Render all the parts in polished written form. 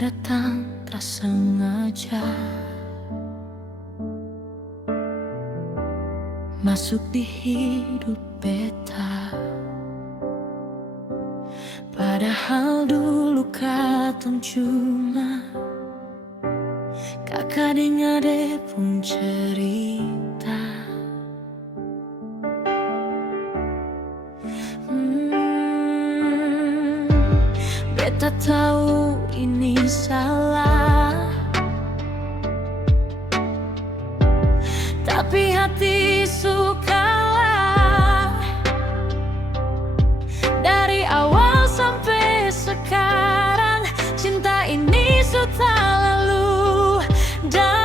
datang tak sengaja, masuk di hidup beta. Padahal dulu katong cuma kakak dengan ade pun cerita. Beta tahu ini salah, tapi hati sukalah. Dari awal sampai sekarang, cinta ini sudah lalu dalam.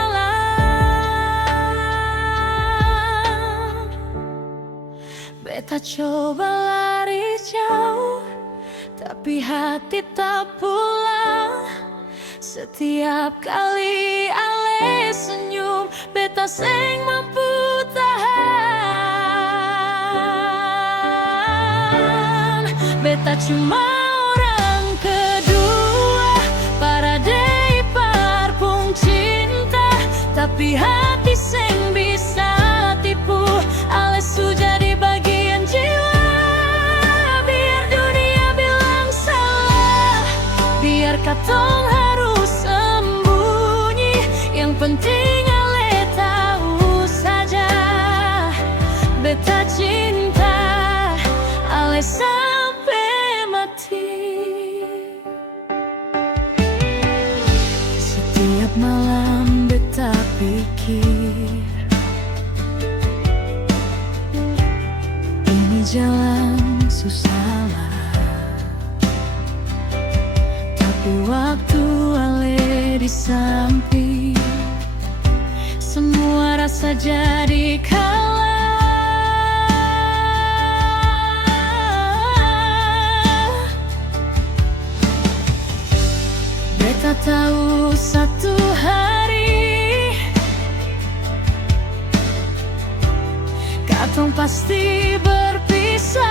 Beta coba lari jauh, tapi hati tak pulang. Setiap kali ale senyum, beta seng mampu tahan. Beta cuma orang kedua, paradei parfum cinta, tapi hati seng bisa tipu. Ale su jadi bagian jiwa. Biar dunia bilang salah, biar katong harus sembunyi, yang penting ale tahu saja, beta cinta ale sampai mati. Setiap malam beta pikir, ini jalan susah, tapi waktu ale di samping, semua rasa jadi kalah. Beta tahu satu hari katong pasti berpisah,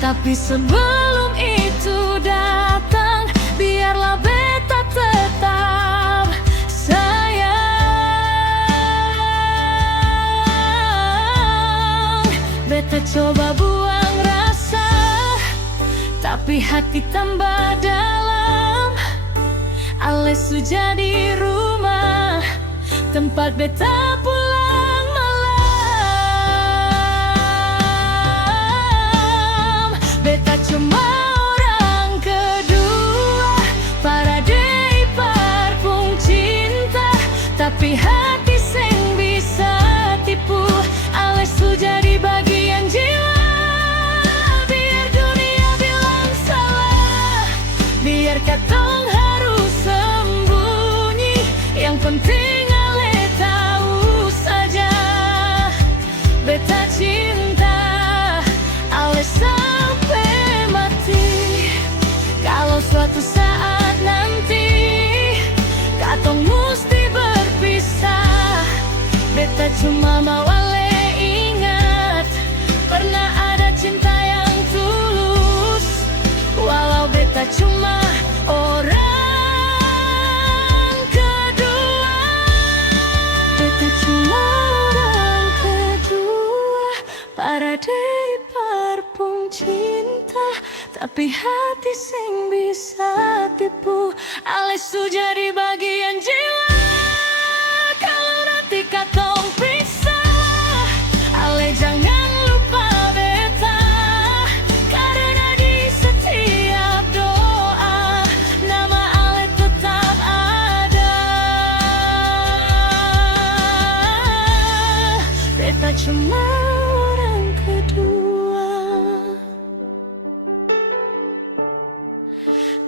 tapi sebelum itu datang, biarlah beta tetap sayang. Beta coba buang rasa, tapi hati tambah dalam. Ale su jadi rumah, tempat beta pulang malam. Beta cuma orang kedua, paradei parfum cinta, tapi hati seng bisa tipu. Ale su jadi bagian jiwa. Biar dunia bilang salah, biar katong harus sembunyi, yang penting ale tahu saja, beta cinta ale sampai mati. Kalau suatu saat nanti katong musti berpisah, beta cuma mau ale ingat, pernah ada cinta yang tulus. Walau beta cuma orang kedua, beta cuma orang kedua, paradei parfum cinta, tapi hati seng bisa tipu. Ale su jadi bagian jiwa. Kalau nanti katong pisah, ale jangan lupa beta, karena di setiap doa nama ale tetap ada. Beta cuma orang kedua,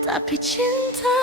tapi cinta